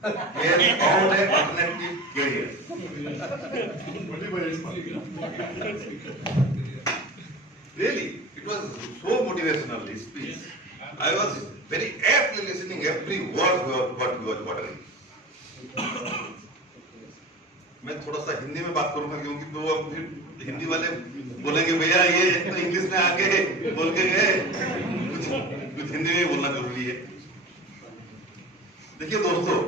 He has found an alternative career. Really, it was so motivational, his speech. I was very aptly listening every word what he was uttering. मैं थोड़ा सा हिंदी में बात करूंगा क्योंकि तो अब फिर हिंदी वाले बोलेंगे भैया ये तो इंग्लिश में आके बोल के गए, कुछ हिंदी में बोलना जरूरी है। देखिए दोस्तों,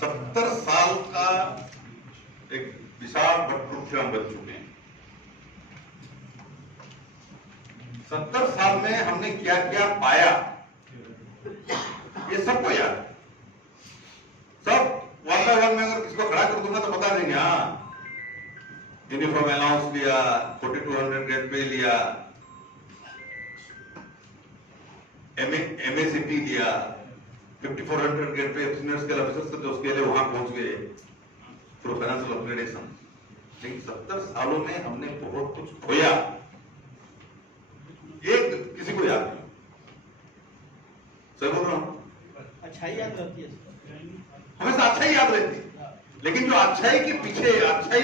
70 साल का एक विशाल वटवृक्ष हम बन चुके हैं। 70 साल में हमने क्या क्या पाया ये सबको याद है। सब वातावरण में अगर किसको खड़ा कर दूंगा तो बता देंगे, हाँ यूनिफॉर्म अलाउंस लिया, 4200 ग्रेड पे लिया, MACP लिया, 5400 grade pay senior scale officers जो स्केल है वहां पहुंच गए थ्रू फाइनेंशियल अपग्रेडेशन। लेकिन 70 सालों में हमने बहुत कुछ खोया, एक किसी को याद नहीं। सही बोल रहा हूं? अच्छाई याद रहती है, हमेशा अच्छाई याद रहती है, लेकिन जो अच्छाई के पीछे अच्छाई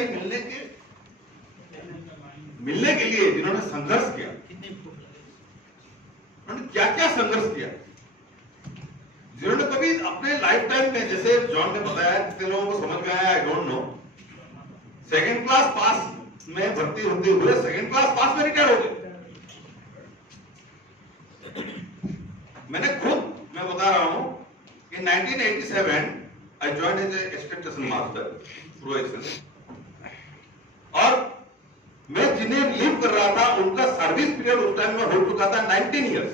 मिलने के लिए जिन्होंने संघर्ष किया, उन्होंने क्या क्या संघर्ष किया, जिन्होंने कभी अपने लाइफ टाइम में, जैसे जॉन ने बताया, कितने लोगों को समझ में आया I don't know, second class pass में भर्ती होते हुए सेकंड क्लास पास में रिटायर हो गए। मैं बता रहा हूं कि 1987 I joined as a station master through excel, और मैं जिन्हें लीव कर रहा था उनका सर्विस पीरियड उस टाइम में हो चुका था 19 years.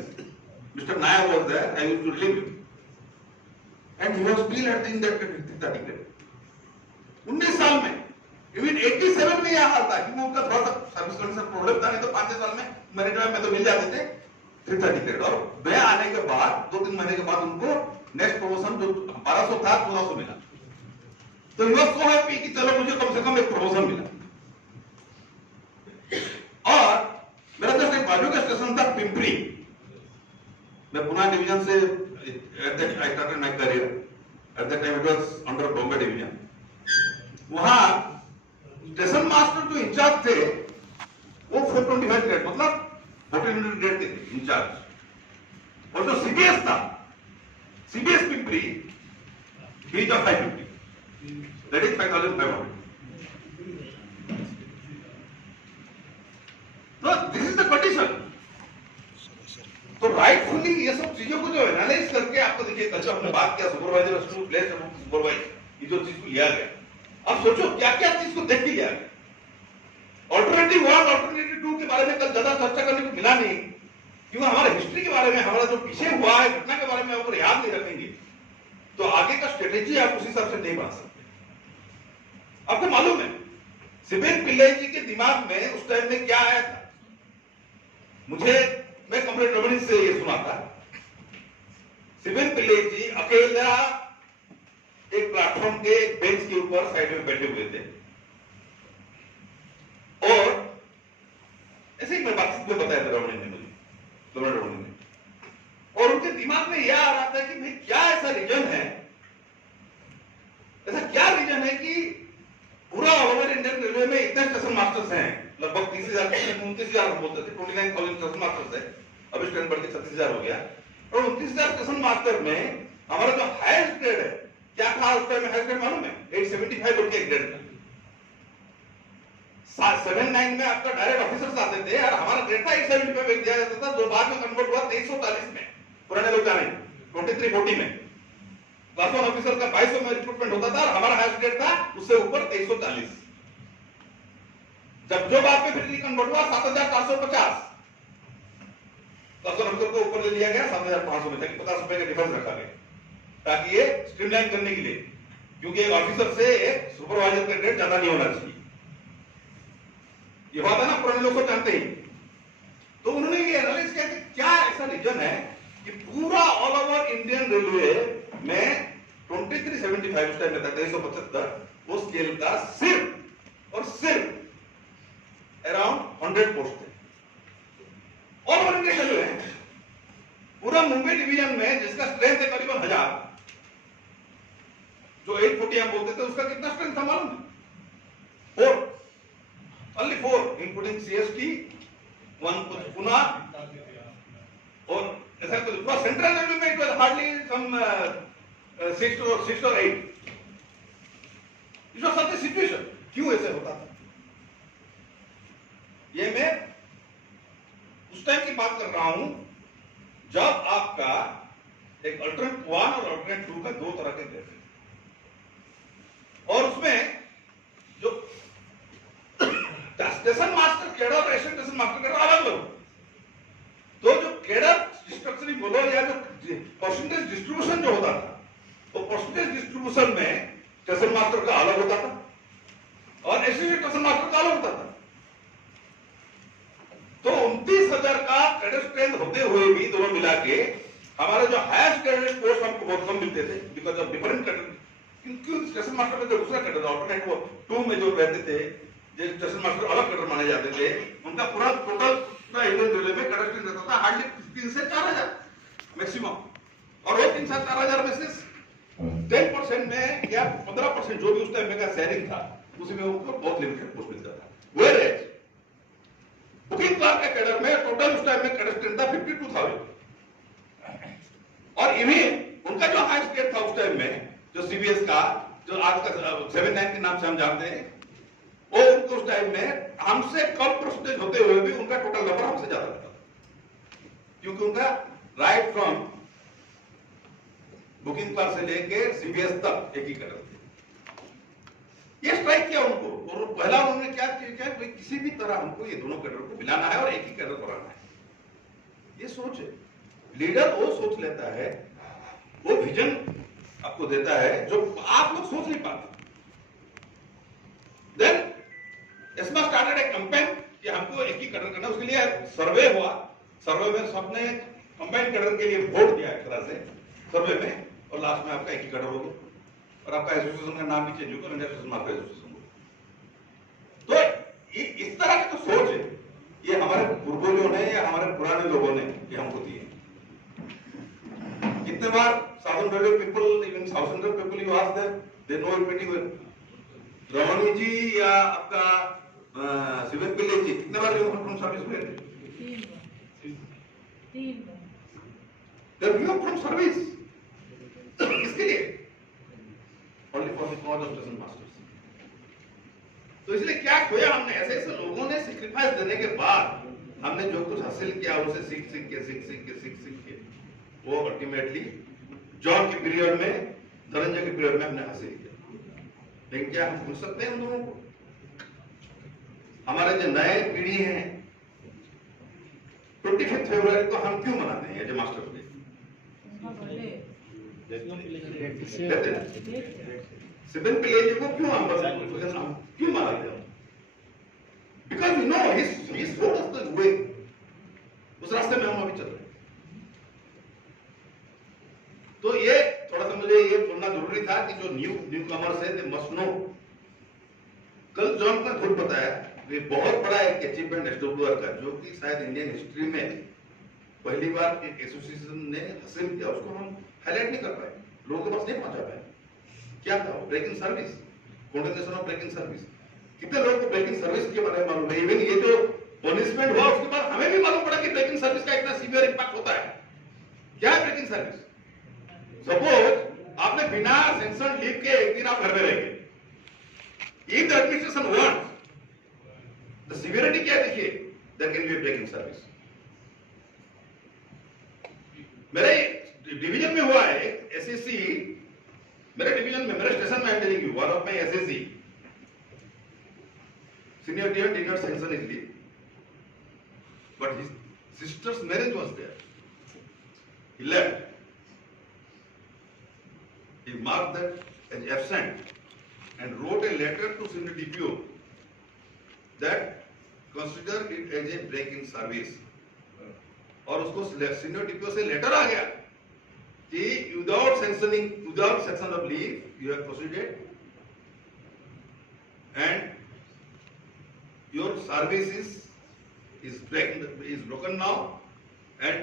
Mister Nair was there, I used to leave and he was still at in that 19 साल में, इवन 87 में यह हाल था कि उनका थोड़ा सा सर्विस कंडीशन प्रॉब्लम था, नहीं तो 5 साल में मेरे टाइम में तो मिल जाते थे 330 ग्रेड। और मैं आने के बाद 2-3 महीने के बाद उनको नेक्स्ट प्रमोशन जो 1200 था 1400 मिला। तो ही वाज सो हैप्पी कि चलो मुझे कम से कम एक प्रमोशन मिला। और मेरा जस्ट एक बाजू का स्टेशन था पिंपरी, मैं पुणे डिवीजन से at that I started my career, at that time it was under Bombay division. वहां स्टेशन मास्टर जो इंचार्ज थे वो 425 ग्रेड मतलब 1400 ग्रेड थे इंचार्ज, और जो सीबीएस था, CBS Pimpri, he is of 550, that is 5500. So this is the condition. तो राइटफुली ये सब चीजों को जो एनालाइज करके आपको देखिए, कल हमने बात किया सुपरवाइजर स्टूडेंट प्लेस सुपरवाइजर, ये जो चीज को लिया गया, अब सोचो क्या क्या चीज को देख के लिया गया। ऑल्टरनेटिव 1 ऑल्टरनेटिव 2 के बारे में कल ज्यादा चर्चा करने को मिला नहीं, क्योंकि हमारे हिस्ट्री के बारे में, हमारा जो पीछे हुआ है घटना के बारे में अगर याद नहीं रखेंगे तो आगे का स्ट्रेटेजी आप उस हिसाब से नहीं बना सकते। आपको मालूम है सिबिन पिल्लाई जी के दिमाग में उस टाइम में क्या आया था? मैं कमरेड रमणी से ये सुना था, सिबिन पिल्लाई जी अकेला एक प्लेटफॉर्म के एक बेंच के ऊपर साइड में बैठे हुए थे, और ऐसे ही मैं बातचीत में बताया था रमणी ने मुझे, और उनके दिमाग में यह आ रहा था कि भाई क्या ऐसा रीजन है, ऐसा क्या रीजन है कि पूरा ऑल ओवर इंडियन रेलवे में इतने स्टेशन मास्टर्स हैं, लगभग 30,000 29,000 हम बोलते थे, 29,000 स्टेशन मास्टर्स है, अभी स्टैंड बढ़ के 36,000 हो गया, और 29,000 स्टेशन मास्टर में हमारा जो हाईएस्ट ग्रेड है, क्या था उस टाइम में हाईएस्ट ग्रेड मालूम है? 875 बोल के एक ग्रेड था। 79 में आपका डायरेक्ट ऑफिसर्स आते थे, और हमारा ग्रेड था 875 दिया जाता था, जो बाद में कन्वर्ट हुआ 2340 में, पुराने लोग जाने 2340 में क्लास 1 ऑफिसर का 2200 में रिक्रूटमेंट होता था, और हमारा हाईएस्ट ग्रेड था उससे ऊपर 2340। जब जो बाद में फिर कन्वर्ट हुआ 7450, क्लास 1 ऑफिसर को ऊपर ले लिया गया 7500 में, ताकि 50 रुपए का डिफरेंस रखा गया, ताकि ये स्ट्रीमलाइन करने के लिए, क्योंकि एक ऑफिसर से एक सुपरवाइजर का ग्रेड ज्यादा नहीं होना चाहिए। ये बात है ना, पुराने लोग को जानते ही। तो उन्होंने ये एनालाइज किया कि क्या ऐसा रीजन है कि पूरा ऑल ओवर इंडियन रेलवे में 2375 उस टाइम में था 2375 वो स्केल का सिर्फ और सिर्फ अराउंड 100 पोस्ट थे। ऑल ओवर इंडियन रेलवे पूरा मुंबई डिवीजन में जिसका स्ट्रेंथ है करीबन 1000, जो 840 हम बोलते थे उसका कितना स्ट्रेंथ था मालूम है? 4, only 4 including CST, 1 पुना और ऐसा कुछ पूरा सेंट्रल रेलवे में it was hardly some 6 or 8. It was such a situation. क्यों ऐसे होता था? ये मैं उस टाइम की बात कर रहा हूं जब आपका एक अल्टरनेट 1 और अल्टरनेट 2 का 2 तरह के थे और उसमें जो स्टेशन मास्टर कैडर और स्टेशन मास्टर कैडर अलग लोग. तो जो कैडर स्ट्रक्चरिंग बोलो या जो परसेंटेज डिस्ट्रीब्यूशन जो होता था तो परसेंटेज डिस्ट्रीब्यूशन में स्टेशन मास्टर का अलग होता था और असिस्टेंट स्टेशन मास्टर का अलग होता था. तो 29,000 का कैडर स्ट्रेंथ होते हुए भी दोनों मिला के हमारे जो हाईएस्ट कैडर पोस्ट हमको बहुत कम मिलते थे बिकॉज ऑफ डिफरेंट कैडर. क्योंकि स्टेशन मास्टर में जो दूसरा कैडर ऑल्टरनेट वो 2 में जो रहते थे जो स्टेशन मास्टर अलग कैडर माने जाते थे उनका पूरा टोटल पूरा इंडियन रेलवे में कैडर स्ट्रेंथ रहता था हार्डली 3 से 4,000 मैक्सिमम. और वो 3 से 4,000 में से 10% में या 15% जो भी उस टाइम में का शेयरिंग था उसी में उनको बहुत लिमिटेड पोस्ट मिलता था. वेयर बुकिंग क्लास के कैडर में टोटल उस टाइम में कैडर स्ट्रेंथ था 52,000 और इन्हीं उनका जो हाई स्टेट था उस टाइम में जो सीबीएस का जो आज का 79 के नाम से हम जानते हैं वो उनको उस टाइम में हमसे कम परसेंटेज होते हुए भी उनका टोटल नंबर हमसे ज्यादा था क्योंकि उनका राइट फ्रॉम बुकिंग क्लास से लेके सीबीएस तक एक ही कैडर थे. ये स्ट्राइक किया उनको और पहला उन्होंने क्या किया किसी भी तरह हमको ये दोनों कैडर को मिलाना है और एक ही कैडर बनाना है. ये सोच है. लीडर वो सोच लेता है वो विजन आपको देता है जो आप लोग सोच नहीं पाते. Then ESMA started a campaign कि हमको एक ही कैडर करना. उसके लिए सर्वे हुआ. सर्वे में सबने कंबाइंड कैडर के लिए वोट दिया एक तरह से सर्वे में और लास्ट में आपका एक ही कैडर हो गया और आपका एसोसिएशन का नाम भी चेंज होगा इंडियन स्टेशन मास्टर एसोसिएशन. तो इस तरह की तो सोच है ये हमारे पूर्वजों ने या हमारे पुराने लोगों ने ये हमको दी है. कितने बार South Indian people even South Indian people you ask them they know it very well. Ramani ji या आपका शिवन पिल्ले जी कितने बार फ्रॉम सर्विस में 3 बार फ्रॉम सर्विस. किसके लिए? Only for the cause of station masters. तो इसलिए क्या खोया हमने? ऐसे ऐसे लोगों ने सैक्रिफाइस देने के बाद हमने जो कुछ हासिल किया उसे सीख के वो अल्टीमेटली जॉन के पीरियड में धनंजय के पीरियड में हमने हासिल किया. लेकिन क्या हम भूल सकते हैं उन दोनों को? हमारे जो नए पीढ़ी है 25 फरवरी को हम क्यों मनाते हैं एज ए मास्टर डे? सिबन पिल्ले को क्यों हम क्यों मनाते हैं? Because you know he showed us the way. उस रास्ते में हम अभी चल रहे हैं. तो ये थोड़ा सा मुझे ये बोलना जरूरी था कि जो न्यू कमर्स है दे मस्ट नो. कल जॉन का खुद बताया ये बहुत बड़ा एक अचीवमेंट एसडब्ल्यूआर का जो कि शायद इंडियन हिस्ट्री में पहली बार एक एसोसिएशन ने हासिल किया. उसको हम हाईलाइट नहीं कर पाए, लोगों के पास नहीं पहुंचा पाए. क्या था? Breaking service, condensation of breaking service. कितने लोगों को ब्रेकिंग सर्विस के बारे में मालूम है? इवन ये जो पनिशमेंट हुआ उसके बाद हमें भी मालूम पड़ा कि ब्रेकिंग सर्विस का इतना सीवियर इंपैक्ट होता है. क्या है ब्रेकिंग सर्विस? सपोज आपने बिना सैंक्शन लीव के एक दिन आप घर में रहेंगे. If the administration wants the severity क्या देखिए there can be breaking service. मेरे डिवीजन में हुआ है एसएससी. मेरे डिवीजन में मेरे स्टेशन में telling you one of my SSC senior tier did not sanction his leave but his sister's marriage was there. He left. He marked that as absent and wrote a letter to senior DPO that consider it as a break in service. और उसको senior DPO से letter आ गया कि without sanctioning, without sanction of leave, you have proceeded and your service is broken now and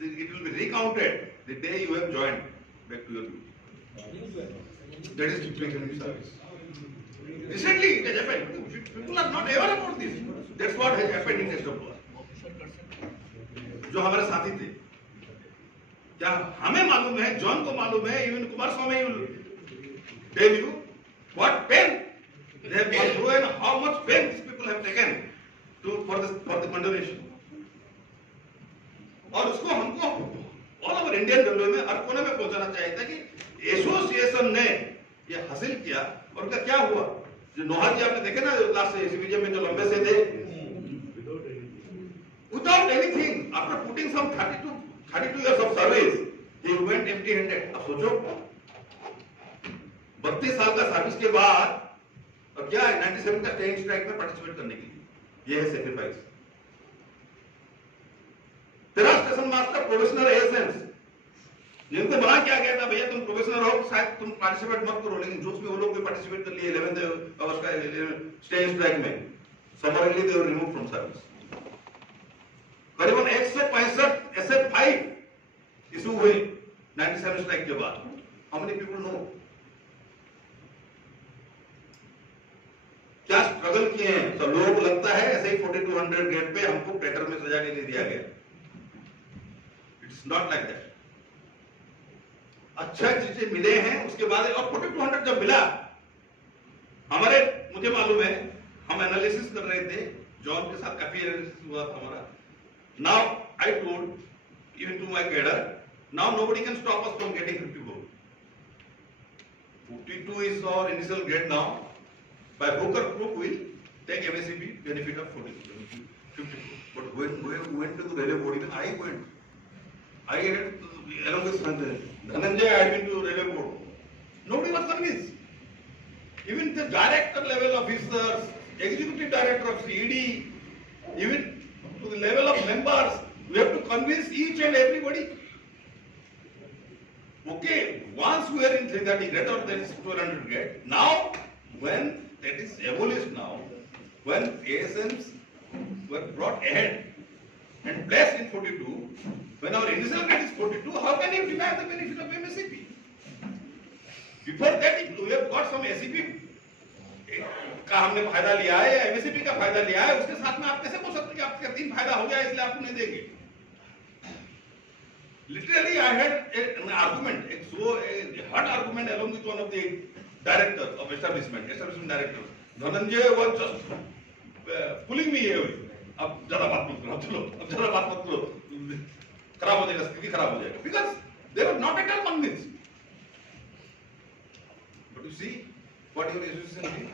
it will be recounted the day you have joined back to your duty. That is depletion service. Recently it has happened. People are not aware about this. That's what has happened in SWR. जो हमारे साथी थे, क्या हमें मालूम है, John को मालूम है, even Kumar Swami will tell you what pain they have gone through and how much pain these people have taken for the condemnation. और उसको हमको ऑल ओवर इंडियन रेलवे में हर कोने में पहुंचाना चाहिए था कि एसोसिएशन ने ये हासिल किया और उनका क्या हुआ। जो नोहा जी आपने देखे ना लास्ट एसीपीजे में जो लंबे से थे, without anything, after putting some 32 years of service, he went empty-handed. अब सोचो 32 साल का सर्विस के बाद और क्या है 97 का स्टेइंग स्ट्राइक में पार्टिसिपेट करने के लिए, ये है सेक्रीफाइस। तेरा स्टेशन मास्टर प्रोफेशनल एएसएम्स जिनको मना किया गया था भैया तुम प्रोफेशनल हो शायद तुम पार्टिसिपेट मत करो, लेकिन जो उसमें वो लोग भी पार्टिसिपेट कर लिए 11th आवर्स का स्टेइंग स्ट्राइक में, समरली दे वर रिमूव फ्रॉम सर्विस। करीबन 165 SF5 इशू हुए 97 स्ट्राइक के बाद। हाउ मेनी पीपल नो क्या स्ट्रगल किए हैं। तो लोगों को लगता है ऐसे ही 4200 ग्रेड पे हमको प्लेटर में सजा के दे दिया गया। It's not like that. अच्छा चीजें मिले हैं उसके बाद, और 4200 जब मिला हमारे, मुझे मालूम है हम एनालिसिस कर रहे थे, जॉन के साथ काफी एनालिसिस हुआ था हमारा। Now I told even to my cadre, now nobody can stop us from getting 54. 52 is our initial grade now. By broker group will take MSCB benefit of 54. But when we went to the railway board, even I went. I had along with Dhananjay, I had been to railway board. Nobody was convinced. Even the director level officers, executive director of CED, even to the level of members, we have to convince each and everybody. Okay, once we are in 330 grade or that is 1200 grade, now when that is abolished now, when ASMs were brought ahead and placed in 42, when our initial grade is 42, how can you deny the benefit of MSCP? Before that, if we have got some SCP का हमने फायदा लिया है या MSCP का फायदा लिया है, उसके साथ में आप कैसे बोल सकते हैं कि आपका 3 फायदा हो गया इसलिए आपको नहीं देंगे। Literally, I had an argument, a hot argument along with one of the directors of establishment directors. Dhananjay was just pulling me away. अब ज्यादा बात मत करो, चलो अब ज्यादा बात मत करो, खराब हो जाएगा, स्थिति खराब हो जाएगा, because they were not at all convinced. But you see what your association did.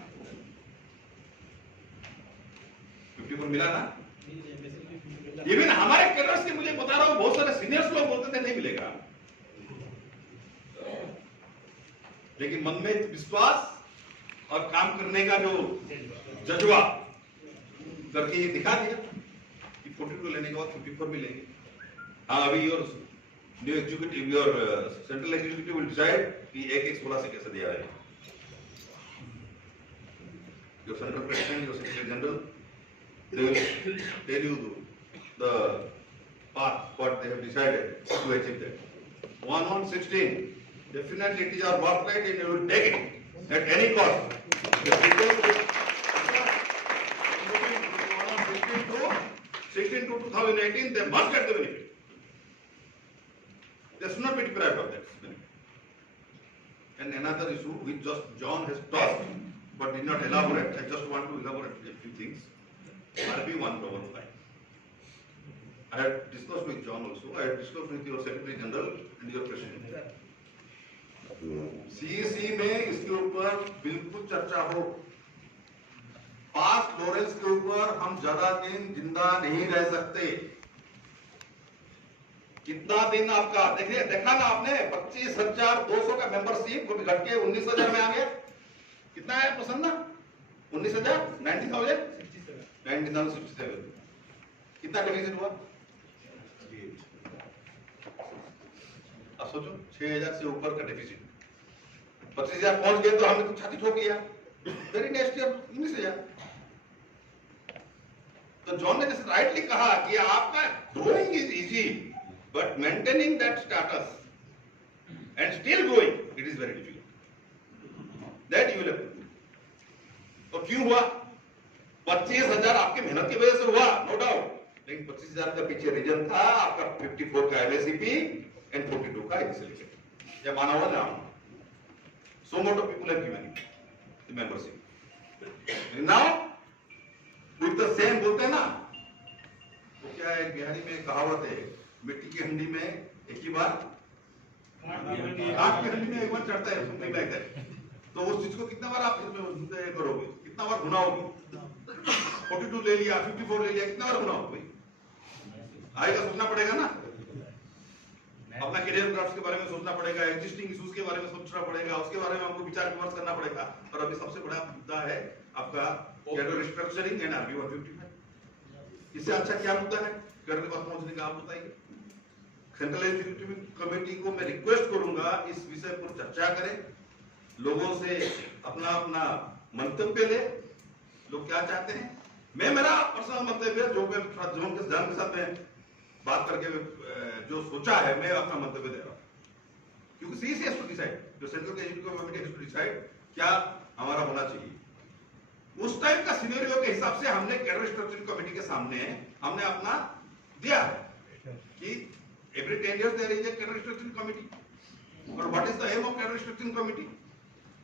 54 मिला ना। इवन हमारे कैडर्स के, मुझे बता रहा हूं, बहुत सारे सीनियर्स लोग बोलते थे नहीं मिलेगा, लेकिन मन में विश्वास और काम करने का जो जज्बा करके ये दिखा दिया कि 42 लेने के बाद 54 भी लेंगे। हाँ, अभी your new executive, your central executive will decide कि एक 16 से कैसे दिया है। Your central president, your secretary general, they will tell you the path, what they have decided to achieve that. 1116, definitely it is our birthright and you will take it at any cost. The people who 16 to 2018, they must get the benefit. They should not be deprived of that benefit. And another issue which just John has touched but did not elaborate, I just want to elaborate a few things. RP 115. I had discussed with John also. I had discussed with your Secretary General and your President. CEC में इसके ऊपर बिल्कुल चर्चा हो। पास Lawrence के ऊपर हम ज्यादा दिन जिंदा नहीं रह सकते। कितना दिन आपका देखिए, देखा ना आपने 25,200 का मेंबरशिप घट के 19,000 में आ गया। कितना है प्रसन्न? 19,000, 90,000, 19,067। कितना डिवीजन हुआ? अब सोचो 6,000 से ऊपर का डिवीजन, 25,000 पहुंच गए तो हमने तो छाती ठोक लिया। Very next year 19,000। तो जॉन ने जैसे राइटली कहा कि आपका growing is easy but maintaining that status and still growing it is very difficult. That you will have to do. और क्यों हुआ? 25,000 आपकी मेहनत की वजह से हुआ, नो डाउट, लेकिन 25,000 का पीछे रीजन था आपका 54 का एमएससीपी एंड 42 का इनिशियल। ये माना हुआ ना, so much of people have given the membership now with the same, बोलते हैं ना, वो क्या है बिहारी में कहावत है, मिट्टी की हंडी में एक ही बार, काट की हंडी में एक बार चढ़ता है, something like that। तो उस चीज को कितना बार आप इसमें करोगे, कितना बार भुनाओगे? 42 ले लिया, 54 ले लिया, कितना बार भुनाओगे? आएगा, सोचना पड़ेगा ना, अपना करियर ग्राफ्स के बारे में सोचना पड़ेगा, एग्जिस्टिंग इश्यूज के बारे में सोचना पड़ेगा, उसके बारे में हमको विचार विमर्श करना पड़ेगा। और अभी सबसे बड़ा मुद्दा है आपका कैडर रिस्ट्रक्चरिंग एंड आरबी 155। इससे अच्छा क्या मुद्दा है कैडर के पास पहुंचने का, आप बताइए। सेंट्रल एग्जीक्यूटिव कमेटी को मैं रिक्वेस्ट करूंगा इस विषय पर चर्चा करें, लोगों से अपना अपना मंतव्य ले, लोग क्या चाहते हैं। मैं मेरा पर्सनल मंतव्य जो मैं जोन के साथ में बात करके जो सोचा है, मैं अपना मंतव्य दे रहा हूं, क्योंकि सीसी हैज टू डिसाइड, जो central executive committee has to decide क्या हमारा होना चाहिए। उस टाइम का सिनेरियो के हिसाब से हमने कैडर स्ट्रक्चरिंग कमेटी के सामने हमने अपना दिया है कि every 10 years there is a cadre structuring committee. और what is the aim of cadre structuring committee?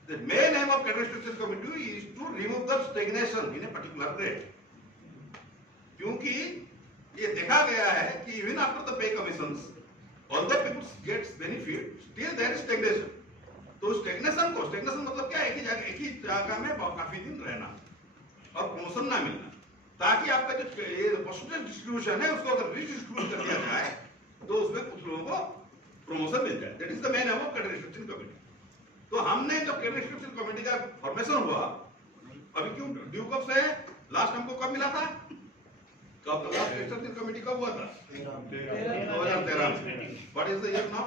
The main aim of cadre structuring committee is to remove the stagnation in a particular grade. क्योंकि ये देखा गया है कि even after the pay commissions all the people gets benefit, still there is stagnation. तो stagnation मतलब क्या है, एक ही जगह में काफी दिन रहना और प्रमोशन ना मिलना, ताकि आपका जो ये परसेंटेज डिस्ट्रीब्यूशन है उसको अगर रीडिस्ट्रीब्यूट कर दिया जाए तो उसमें कुछ लोगों को प्रमोशन मिल जाए। That is the main aim of cadre structuring committee. तो हमने जब कैडर स्ट्रक्चरिंग कमेटी का फॉर्मेशन हुआ, अभी क्यों ड्यू कब से लास्ट हमको कब मिला था, कब लास्ट स्ट्रक्चरिंग कमेटी कब हुआ था? 2013 में। What is the year now?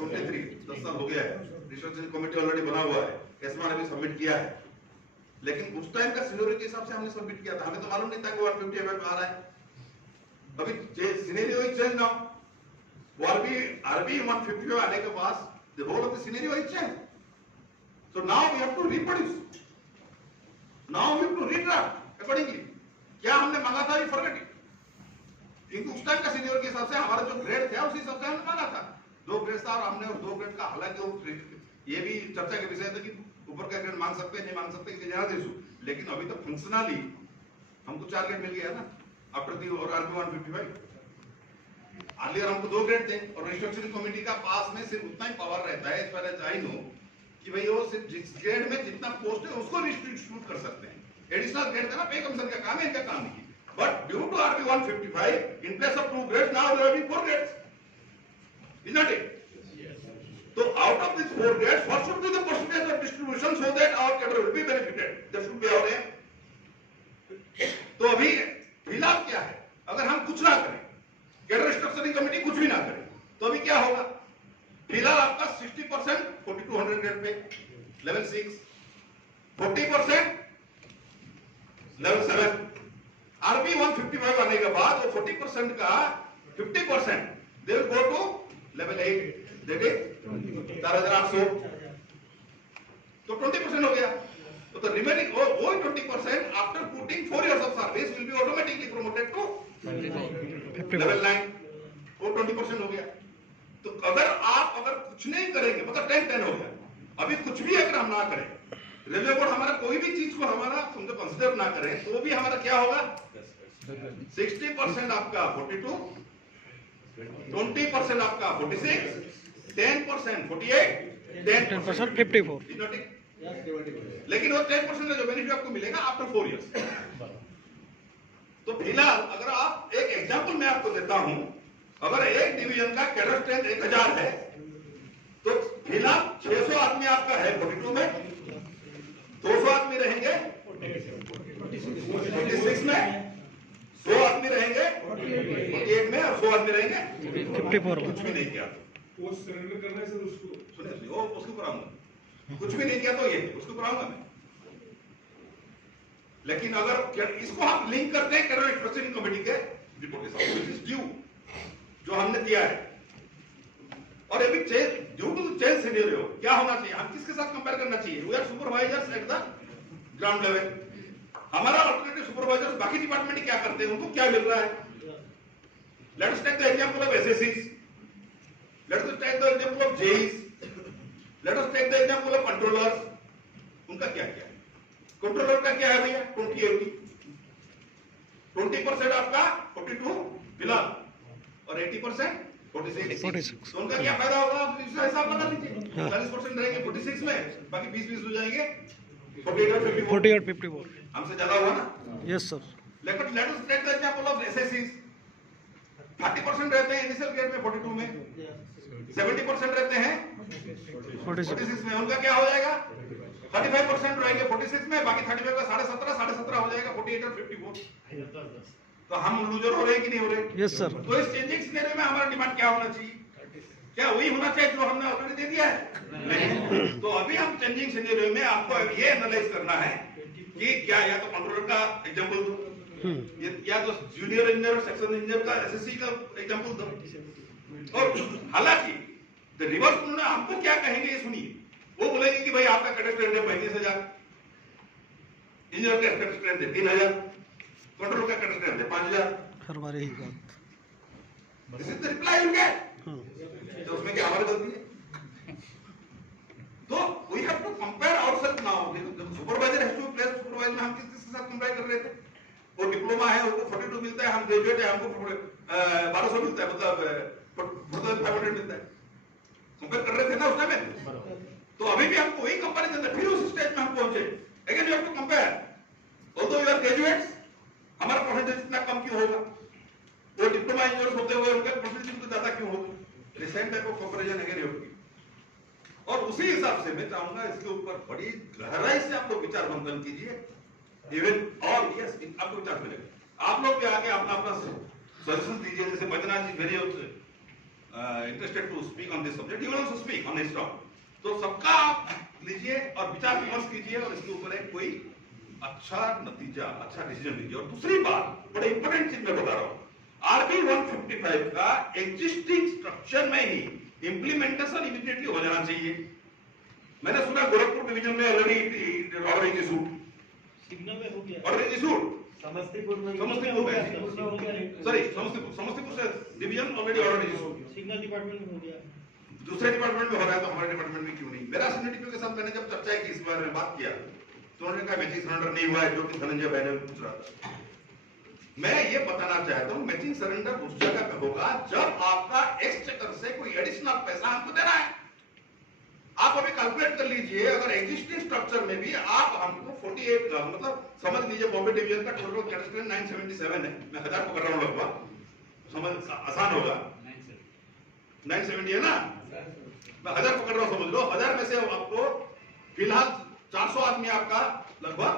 23, 10 साल हो गया है। स्ट्रक्चरिंग कमेटी ऑलरेडी बना हुआ है, एसमा ने भी सबमिट किया है, लेकिन उस टाइम का सिनेरियो के हिसाब से हमने सबमिट किया था, हमें तो मालूम नहीं था कि 150 एमएम आ रहा है। अभी सिनेरियो इज चेंज नाउ, वो आरबी 150 आने के बाद the whole of the scenario is change. So now we have to reproduce, now we have to redraft accordingly. क्या हमने मांगा था, फॉरगेट इट, क्योंकि उस टाइम का सीनियर के हिसाब से हमारा जो ग्रेड था उसी हिसाब से हमने मांगा था। 2 ग्रेड था और हमने, और 2 ग्रेड का हालांकि ये भी चर्चा का विषय था कि ऊपर का ग्रेड मांग सकते हैं नहीं मांग सकते, लेकिन अभी तो फंक्शनली हमको 4 ग्रेड मिल गया ना आफ्टर दी और आरबी 155। अर्लियर हमको 2 ग्रेड थे और रिस्ट्रक्चरिंग कमेटी का पास में सिर्फ उतना ही पावर रहता है as far as I know कि भाई वो सिर्फ जिस ग्रेड में जितना पोस्ट है उसको डिस्ट्रीब्यूट कर सकते हैं। एडिशनल ग्रेड देना पे कमीशन का काम है, इनका काम नहीं। But due to RB 155 in place of 2 grades now there are 4 grades, is not it? So out of these 4 grades, what should be the percentage of distribution so that our cadre will be benefited? That should be our aim. तो अभी फिलहाल क्या है, अगर हम कुछ ना करें, कैडर स्ट्रक्चरिंग कमेटी कुछ भी ना करे, तो अभी क्या होगा? फिलहाल आपका 60% 4200 grade pay level 6, 40% level 7, RB 155 आने के बाद वो 40% का 50% they will go to level 8, that is 4800। तो 20% हो गया। तो the remaining all 20% after putting 4 years of service will be automatically promoted to level 9। वो 20% हो गया। तो अगर कुछ नहीं करेंगे, मतलब 10-10 हो गया, अभी कुछ भी अगर हम ना करें, रेलवे बोर्ड हमारा कोई भी चीज को हमारा समझो कंसिडर ना करें, तो भी हमारा क्या होगा? 60% आपका 42, 20% आपका 46, 10% 48, 10% 54। लेकिन वो 10% का जो बेनिफिट आपको मिलेगा आफ्टर 4 इयर्स। तो फिलहाल अगर आप एक एग्जांपल मैं आपको देता हूं, अगर एक डिवीजन का कैडर स्ट्रेंथ 1000 है, तो फिलहाल 600 आदमी आपका है 42 में, 200 आदमी रहेंगे 46 में, 100 आदमी रहेंगे 48 में और 100 आदमी रहेंगे 54 में। कुछ भी नहीं किया वो सरेंडर करना है सर, उसको सुनिए, वो उसको कराऊंगा। कुछ भी नहीं किया तो ये उसको कराऊंगा मैं। लेकिन अगर इसको हम लिंक करते हैं कैडर स्ट्रक्चरिंग कमेटी के रिपोर्ट के साथ, व्हिच इज ड्यू, जो हमने दिया है, और अभी ड्यू टू चेंज सिनेरियो क्या होना चाहिए, हम किसके साथ कंपेयर करना चाहिए, we are supervisors at the ground level, हमारा अल्टरनेटिव सुपरवाइजर्स बाकी डिपार्टमेंट क्या करते हैं, उनको क्या मिल रहा है। Let us take the example of एसएससीज, let us take the example of JEs, let us take the example of controllers, उनका क्या क्या है। कंट्रोलर का क्या है भैया 20% आपका 42 फिलहाल और 80% 46, तो उनका क्या फायदा होगा, इसका हिसाब लगा लीजिए। 40% रहेंगे 46 में, बाकी 20 हो जाएंगे 48 और 54, हमसे ज्यादा हुआ ना। Yes sir. लेकिन let us take the example of एसएससीज, 30% रहते हैं इनिशियल ग्रेड में 42 में, 70% रहते हैं 46 में, उनका क्या हो जाएगा 35% रहेंगे 46 में, बाकी 35 का 17.5 हो जाएगा 48 और 54। तो हम लूजर हो रहे हैं कि नहीं हो रहे। Yes sir. तो इस चेंजिंग सिनेरियो में हमारा डिमांड क्या होना चाहिए, क्या वही होना चाहिए जो हमने ऑलरेडी दे दिया है, नहीं। तो अभी हम चेंजिंग सिनेरियो में आपको ये एनालाइज करना है कि क्या या तो कंट्रोलर का एग्जांपल दो, या तो जूनियर इंजीनियर और सेक्शन इंजीनियर का एसएससी का एग्जांपल दो। और हालांकि द रिवर्स उन्होंने हमको क्या कहेंगे ये सुनिए, वो बोलेंगे कि भाई आपका कैडेट स्ट्रेंथ है 35,000, इंजीनियर का कैडेट स्ट्रेंथ है 3,000, कंट्रोलर का कैडेट स्ट्रेंथ है 5,000। हर बार यही बात। This is the reply you get. तो उसमें क्या हमारी गलती है। तो we have to compare ourselves now. जब supervisor has to place supervisor में हम किसके साथ कंपेयर कर रहे थे, वो डिप्लोमा है उसको 42 मिलता है, हम ग्रेजुएट है हमको 1200 मिलता है, मतलब 500 मिलता है, कंपेयर कर रहे थे ना उस टाइम में। तो अभी भी हमको वही कंपैरिजन है, फिर उस स्टेज में हम पहुंचे। Again you have to compare, although you are graduates, हमारा परसेंटेज इतना कम क्यों होगा, वो डिप्लोमा इंजीनियर्स होते हुए उनका परसेंटेज तो ज्यादा क्यों होगा। Recent type of comparison again होगी। और उसी हिसाब से मैं चाहूंगा इसके ऊपर बड़ी गहराई से आप लोग विचार मंथन कीजिए, इवन और यस आपको विचार मिलेगा। आप लोग भी आके अपना अपना सजेशन दीजिए, जैसे Baidyanath ji very interested to speak on this subject, you will also speak on this topic. तो सबका आप लीजिए और विचार विमर्श कीजिए और इसके ऊपर एक कोई अच्छा नतीजा, अच्छा डिसीजन लीजिए। और दूसरी बात बड़ी इंपॉर्टेंट चीज मैं बता रहा हूं, आरबी 155 का एग्जिस्टिंग स्ट्रक्चर में ही इंप्लीमेंटेशन इमीडिएटली हो जाना चाहिए। मैंने सुना गोरखपुर डिवीजन में ऑलरेडी ऑर्डर इशूड, सिग्नल में हो गया, ऑर्डर इशूड समस्तीपुर में सॉरी समस्तीपुर से division already order issued, signal department में हो गया, दूसरे डिपार्टमेंट में हो रहा है तो हमारे डिपार्टमेंट में क्यों नहीं। मेरा सीनियर के साथ मैंने जब चर्चा की इस बारे में बात किया तो उन्होंने कहा मैचिंग सरेंडर नहीं हुआ है, जो कि धनंजय भाई ने पूछ रहा था। मैं ये बताना चाहता हूं मैचिंग सरेंडर उस जगह पे होगा जब आपका एक्सचेकर से कोई एडिशनल पैसा हमको देना है। आप अभी कैलकुलेट कर लीजिए, अगर एग्जिस्टिंग स्ट्रक्चर में भी आप हमको 48 का मतलब समझ लीजिए बॉम्बे डिवीजन का टोटल कैपेसिटी 977 है, मैं 1000 पकड़ रहा हूं लगभग, समझ आसान होगा 970 है ना, मैं 1000 पकड़ रहा हूं, समझ लो 1000 में से आपको फिलहाल 400 आदमी आपका लगभग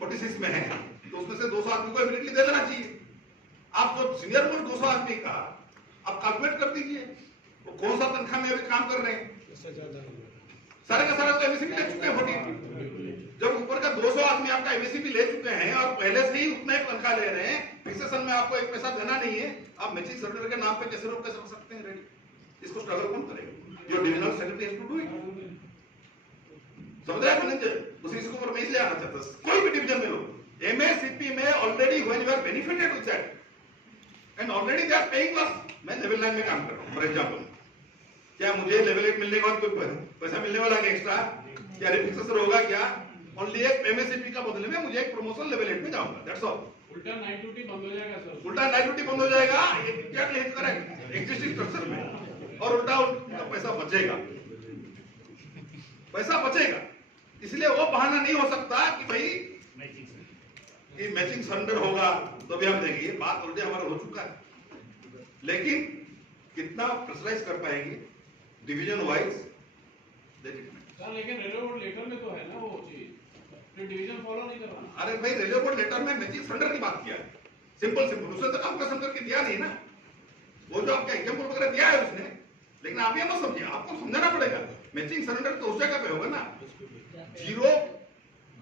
46 में है, तो उसमें से 200 आदमी को इमीडिएटली दे देना चाहिए। आप जो सीनियर मोस्ट 200 आदमी का आप कैलकुलेट कर दीजिए वो कौन सा तनख्वाह में अभी काम कर रहे हैं, सारे का सारा तो एमएससीपी ले चुके हैं 40। जब ऊपर का 200 आदमी आपका एमएससीपी ले चुके हैं और पहले से ही उतना ही तनख्वाह ले रहे हैं, फिक्सेशन में आपको एक पैसा देना नहीं है, आप मैचिंग सरेंडर के नाम पे कैसे रोक कर सकते हैं रेडी, इसको स्ट्रगल कौन करेगा, जो divisional secretary has to do it. समझ रहे हैं, उसी इसको ऊपर मैं इसलिए आना चाहता हूं, कोई भी डिवीजन में लो एमएससीपी में already when you are benefited with that and already they are paying us, मैं लेवल 9 में काम कर रहा हूं फॉर एग्जांपल, क्या मुझे लेवल 8 मिलने के बाद कोई पैसा मिलने वाला है एक्स्ट्रा, क्या रिफिक्सेशन होगा, क्या ओनली एक एमएससीपी का बदले में मुझे एक प्रमोशन लेवल 8 में जाऊंगा, दैट्स ऑल। उल्टा नाइट ड्यूटी बंद हो जाएगा सर, उल्टा नाइट ड्यूटी बंद हो जाएगा, एग्जैक्टली करेक्ट एग्जिस्टिंग स्ट्रक्चर में, और उल्टा उनका पैसा बचेगा, पैसा बचेगा। इसलिए वो बहाना नहीं हो सकता कि भाई कि मैचिंग सरेंडर होगा तो भी हम देंगे, बात ऑलरेडी हमारा हो चुका है, लेकिन कितना प्रेशराइज कर पाएंगे डिवीजन वाइज सर, लेकिन रेलवे बोर्ड लेटर में तो है ना वो चीज, फिर डिवीजन फॉलो नहीं कर रहा। अरे भाई रेलवे बोर्ड लेटर में मैचिंग सरेंडर की बात किया है, सिंपल उसने तो काम का करके दिया नहीं ना, वो जो आपका एग्जाम्पल वगैरह दिया है उसने, लेकिन आप ये मत समझिए, आपको समझाना पड़ेगा मैचिंग सरेंडर तो उस जगह पे होगा ना,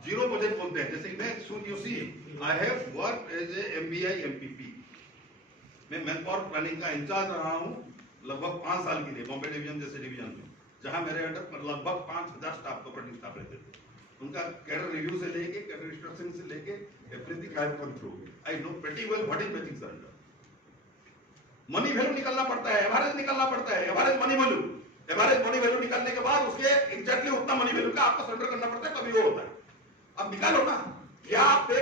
जीरो बजट बोलते हैं। जैसे मैं you see I have work as a MBI MPP, मैं मैन पावर प्लानिंग का इंचार्ज रहा हूं लगभग 5 साल के लिए बॉम्बे डिवीजन जैसे डिवीजन में, जहां मेरे अंडर लगभग 5000 स्टाफ ऑपरेटिंग स्टाफ रहते थे। उनका कैडर रिव्यू से लेके कैडर रिस्ट्रक्चरिंग से लेके everything I have gone through. I know pretty well what is matching surrender. Money value निकालना पड़ता है, एवरेज निकालना पड़ता है, average money value. Average money value निकालने के बाद उसके एग्जैक्टली उतना मनी वैल्यू का आपको सरेंडर करना पड़ता है, तभी वो होता है। अब निकालो ना, क्या आप पे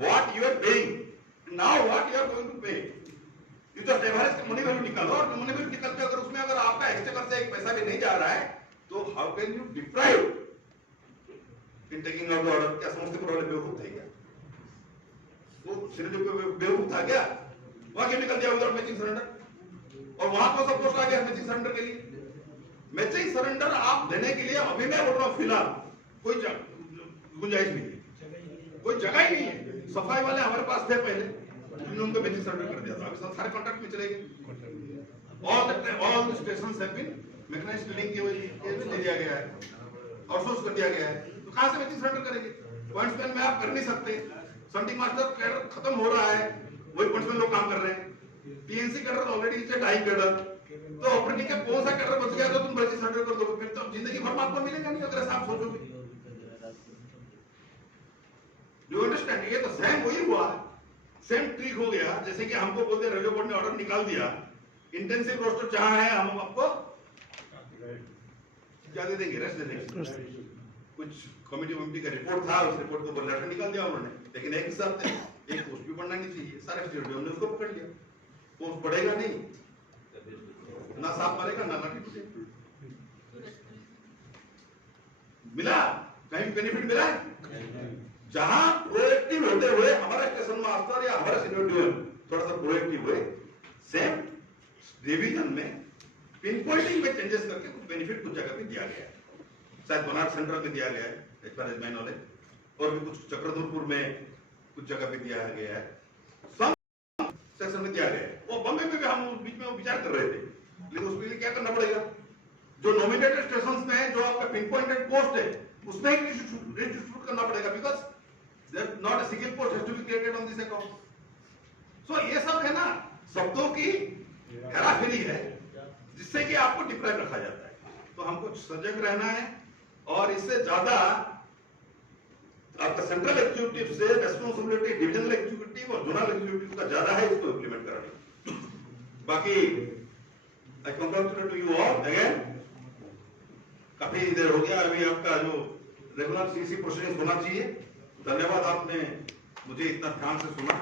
what you are paying now, what you are going to pay, you just average money value निकालो। और मनी वैल्यू निकल के अगर उसमें अगर आपका एक्सचेकर से एक पैसा भी नहीं जा रहा है तो how can you deprive in taking out the order? क्या समस्तीपुर वाले बेवकूफ थे क्या? वो सिर्फ बेवकूफ था क्या? वहां क्यों निकल दिया विदाउट मैचिंग सरेंडर? और वहां को सब पोस्ट आ गया मैचिंग सरेंडर के लिए। मैचिंग सरेंडर आप देने के लिए अभी मैं बोल रहा हूं फिलहाल कोई गुंजाइश नहीं है, कोई जगह ही नहीं है। सफाई वाले हमारे पास थे पहले, हमने उनको मैचिंग सरेंडर कर दिया था, अभी सब सारे कॉन्ट्रैक्ट में चले गए। All the stations have been mechanised link के लिए दे दिया गया है, आउटसोर्स कर दिया गया है। तो कहां से मैचिंग सरेंडर करेंगे? पॉइंट्समैन में आप कर नहीं सकते, संटिंग मास्टर कैडर खत्म हो रहा है, वही पॉइंट्समैन लोग काम कर रहे हैं। TNC cadre already is high cadre, तो ऑपरेटिंग का कौन सा कैडर बच गया तो तुम मैचिंग सरेंडर कर दोगे? फिर तो जिंदगी भर में आपको मिलेगा नहीं अगर ऐसा आप सोचोगे। You understand? ये तो सेम वही हुआ, सेम ट्रिक हो गया। जैसे कि हमको बोलते रेलवे बोर्ड ने ऑर्डर निकाल दिया, इंटेंसिव रोस्टर जहां है हम आपको क्या दे देंगे? रेस्ट दे देंगे। कुछ कमेटी का रिपोर्ट था, उस रिपोर्ट को लेटर निकाल दिया उन्होंने, लेकिन एक हिसाब से एक पोस्ट भी बढ़ना नहीं चाहिए। सारे स्टेट हमने उसको पकड़ लिया, पोस्ट बढ़ेगा नहीं, ना साफ मरेगा ना लाठी टूटेगी। मिला कहीं बेनिफिट मिला? जहां प्रोएक्टिव होते हुए हमारा स्टेशन मास्टर या हमारा सीनियर डिवीजन थोड़ा सा प्रोएक्टिव हुए, सेम डिवीजन में पिनपॉइंटिंग में चेंजेस करके कुछ बेनिफिट कुछ जगह पे दिया गया है। शायद बनारस सेंट्रल में दिया गया है as far as my knowledge, और भी कुछ चक्रधरपुर में कुछ जगह पे दिया गया है, सब सेक्शन में दिया गया है। वो बम्बे में भी हम बीच में विचार कर रहे थे, लेकिन उसके लिए क्या करना पड़ेगा? जो नॉमिनेटेड स्टेशंस में है, जो आपका पिन पॉइंटेड पोस्ट है, उसमें ही डिस्ट्रीब्यूट करना पड़ेगा, because there not a single post has to be created on this account. So ये सब है ना, शब्दों की हेराफेरी है जिससे कि आपको डिप्राइव रखा जाता है। तो हमको सजग रहना है, और इससे ज्यादा आपका सेंट्रल एग्जीक्यूटिव से रेस्पॉन्सिबिलिटी डिविजनल एग्जीक्यूटिव और जोनल एग्जीक्यूटिव का ज्यादा है इसको इंप्लीमेंट कराने। बाकी आई कांग्रेचुलेट यू ऑल अगेन। काफी देर हो गया, अभी आपका जो रेगुलर सीसी प्रोसीडिंग्स होना चाहिए। धन्यवाद, आपने मुझे इतना ध्यान से सुना।